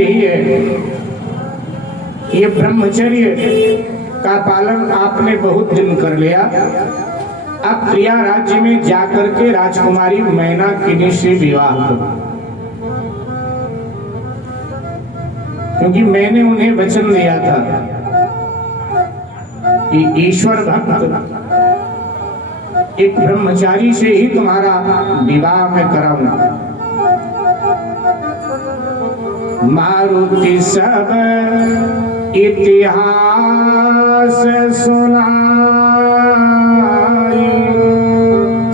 ये ब्रह्मचर्य का पालन आपने बहुत दिन कर लिया। अब प्रिया राज्य में जाकर के राजकुमारी मैनाकिनी से विवाह करो, क्योंकि मैंने उन्हें वचन दिया था कि ईश्वर भक्त एक ब्रह्मचारी से ही तुम्हारा विवाह मैं कराऊंगा। मारुति सब इतिहास सुनाई,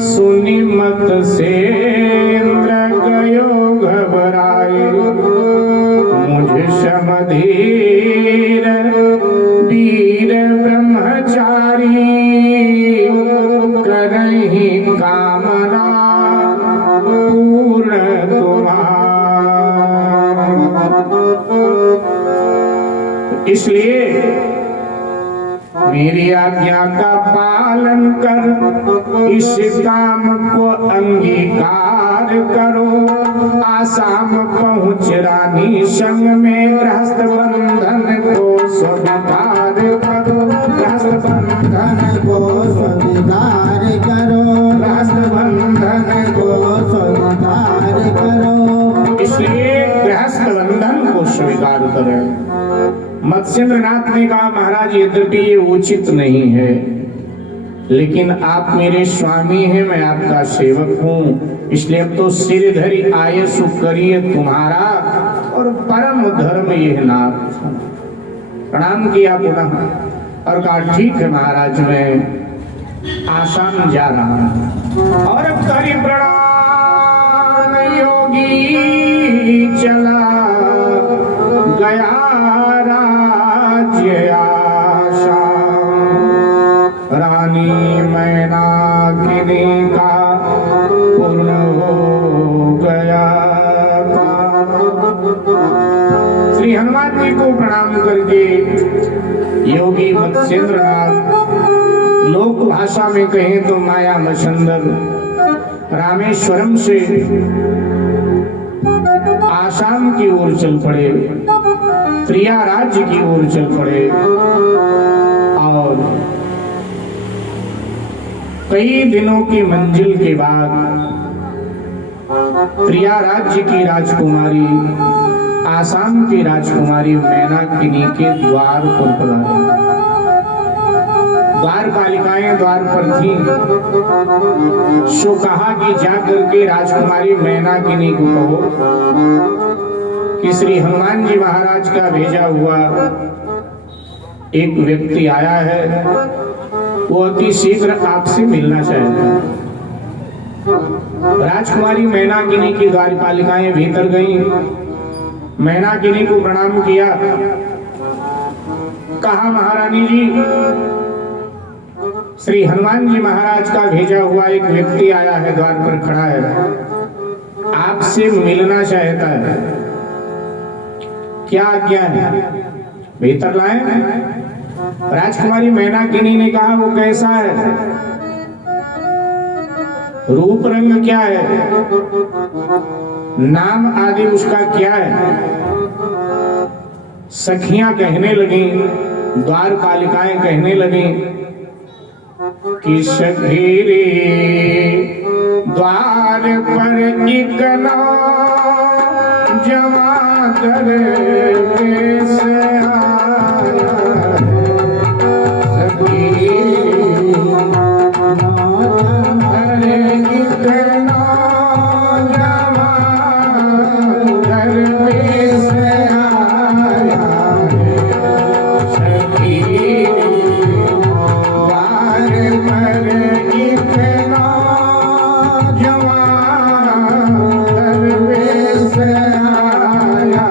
सुनी मत से इंद्र गयो घबराए। मुझ समधीर वीर ब्रह्मचारी, करहि कामना पूर्ण तुम्हारी। इसलिए मेरी आज्ञा का पालन कर, इस काम को अंगीकार करो। आसाम पहुँच रानी संग में, गृहस्थ बंधन को स्वीकार करो। गृहस्थ बंधन को स्वीकार करो। गृहस्थ बंधन को स्वीकार करो। इसलिए गृहस्थ बंधन को स्वीकार करें। मत्स्येंद्रनाथ ने कहा, महाराज यद्यपि ये उचित नहीं है, लेकिन आप मेरे स्वामी हैं, मैं आपका सेवक हूँ, इसलिए अब तो सिर धरी आयसु करिए तुम्हारा, और परम धर्म यह नाथ। प्रणाम किया पुनः और कहा, ठीक है महाराज, मैं आसाम जा रहा हूँ। और करी प्रणाम योगी चला गया राज्य आसाम। रानी मैनाकिनी का पूर्ण हो गया। श्री हनुमान जी को प्रणाम करके योगी मत्स्येंद्रनाथ, लोक भाषा में कहें तो माया मछंदर, रामेश्वरम से आसाम की ओर चल पड़े, प्रिया राज्य की ओर चल पड़े। और कई दिनों की मंजिल के बाद प्रिया राज्य की राजकुमारी, आसाम की राजकुमारी मैनाकिनी के द्वार पर पधारे। द्वार पालिकाएं द्वार पर थी, सो कहा कि जाकर के राजकुमारी मैनाकिनी को कहो कि श्री हनुमान जी महाराज का भेजा हुआ एक व्यक्ति आया है, वो अति शीघ्र आपसे मिलना चाहता है। राजकुमारी मैनाकिनी की द्वारपालिकाएं भीतर गईं, मैनाकिनी को प्रणाम किया, कहा, महारानी जी, श्री हनुमान जी महाराज का भेजा हुआ एक व्यक्ति आया है, द्वार पर खड़ा है, आपसे मिलना चाहता है, क्या आज्ञा है, भीतर लाएं? राजकुमारी मैनाकिनी ने कहा, वो कैसा है, रूप रंग क्या है, नाम आदि उसका क्या है। सखियां कहने लगी, द्वार पालिकाएं कहने लगी कि सखी रे द्वार पर एक जमादर कैसे आया, सखी द्वार एक जमादर कैसे आया, सखी द्वार पर एक जमादर कैसे आया।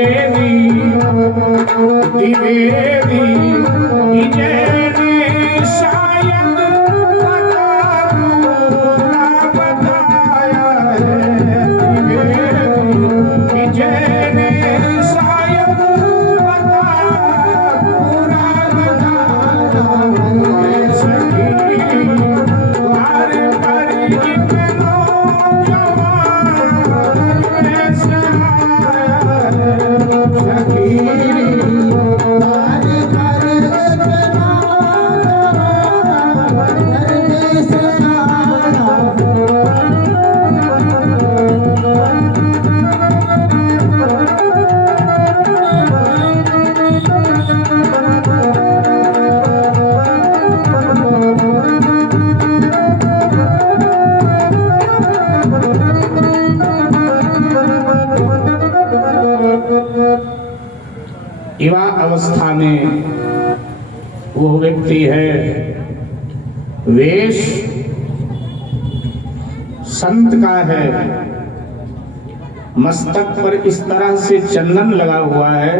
द्विवेदी द्विवेदी विजय ने शायद पूरा बताया है। द्विवेदी विजय ने शायद पूरा बताया है। सखी द्वार पर इतनो जवान में सहाया है। सखी युवा अवस्था में वो व्यक्ति है, वेश संत का है, मस्तक पर इस तरह से चंदन लगा हुआ है,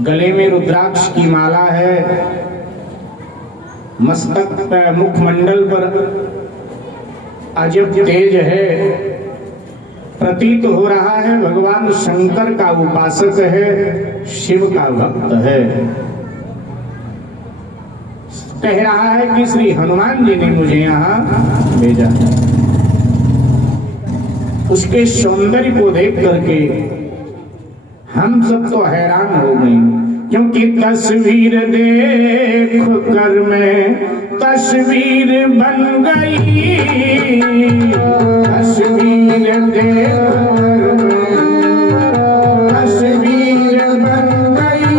गले में रुद्राक्ष की माला है, मस्तक पर मुखमंडल पर अजब तेज है, प्रतीत हो रहा है भगवान शंकर का उपासक है, शिव का भक्त है। कह रहा है कि श्री हनुमान जी ने मुझे यहाँ भेजा। उसके सौंदर्य को देख करके हम सब तो हैरान हो गए, क्योंकि तस्वीर देख कर मैं तस्वीर बन गई। तस्वीर देख कर मैं तस्वीर बन गई।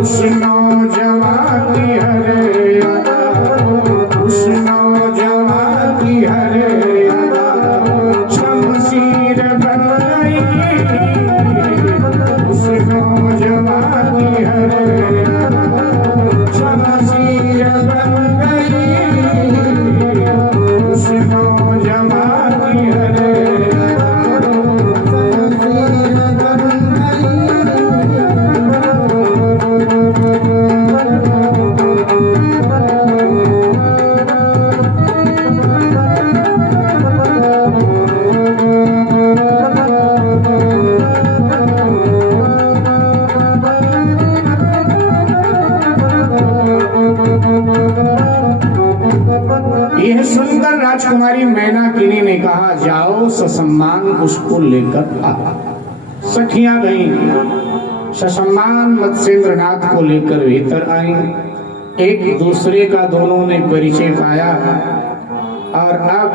उस नौजवान की हरे अदा, उस नौजवान की हरे अदा शमशीर बन गई। उस नौजवान की हरे अदा शमशीर बन गई। उस नौजवान की हरे अदा शमशीर बन गई। यह सुनकर राजकुमारी मैनाकिनी ने कहा, जाओ ससम्मान उसको लेकर आ। सखियां गईं, ससम्मान मत्स्येंद्रनाथ को लेकर भीतर आई। एक दूसरे का दोनों ने परिचय पाया और अब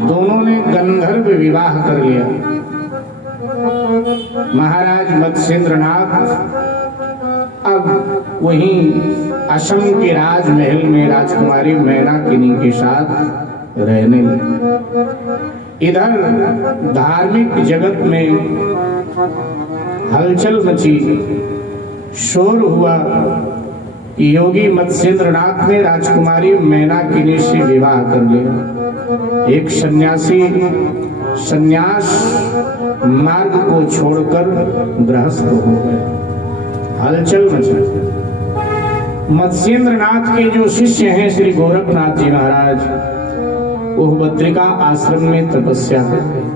दोनों ने गंधर्व विवाह कर लिया। महाराज मत्स्येंद्रनाथ अब वहीं असम के राजमहल में राजकुमारी मैनाकिनी के साथ रहने लगे। इधर धार्मिक जगत में हलचल मची, शोर हुआ। योगी मत्स्येंद्रनाथ ने राजकुमारी मैनाकिनी से विवाह कर लिया। एक सन्यासी सन्यास मार्ग को छोड़कर गृहस्थ हो गए। हलचल मची। मत्स्येंद्रनाथ के जो शिष्य हैं श्री गोरखनाथ जी महाराज, वो बद्रिका आश्रम में तपस्या करते हैं।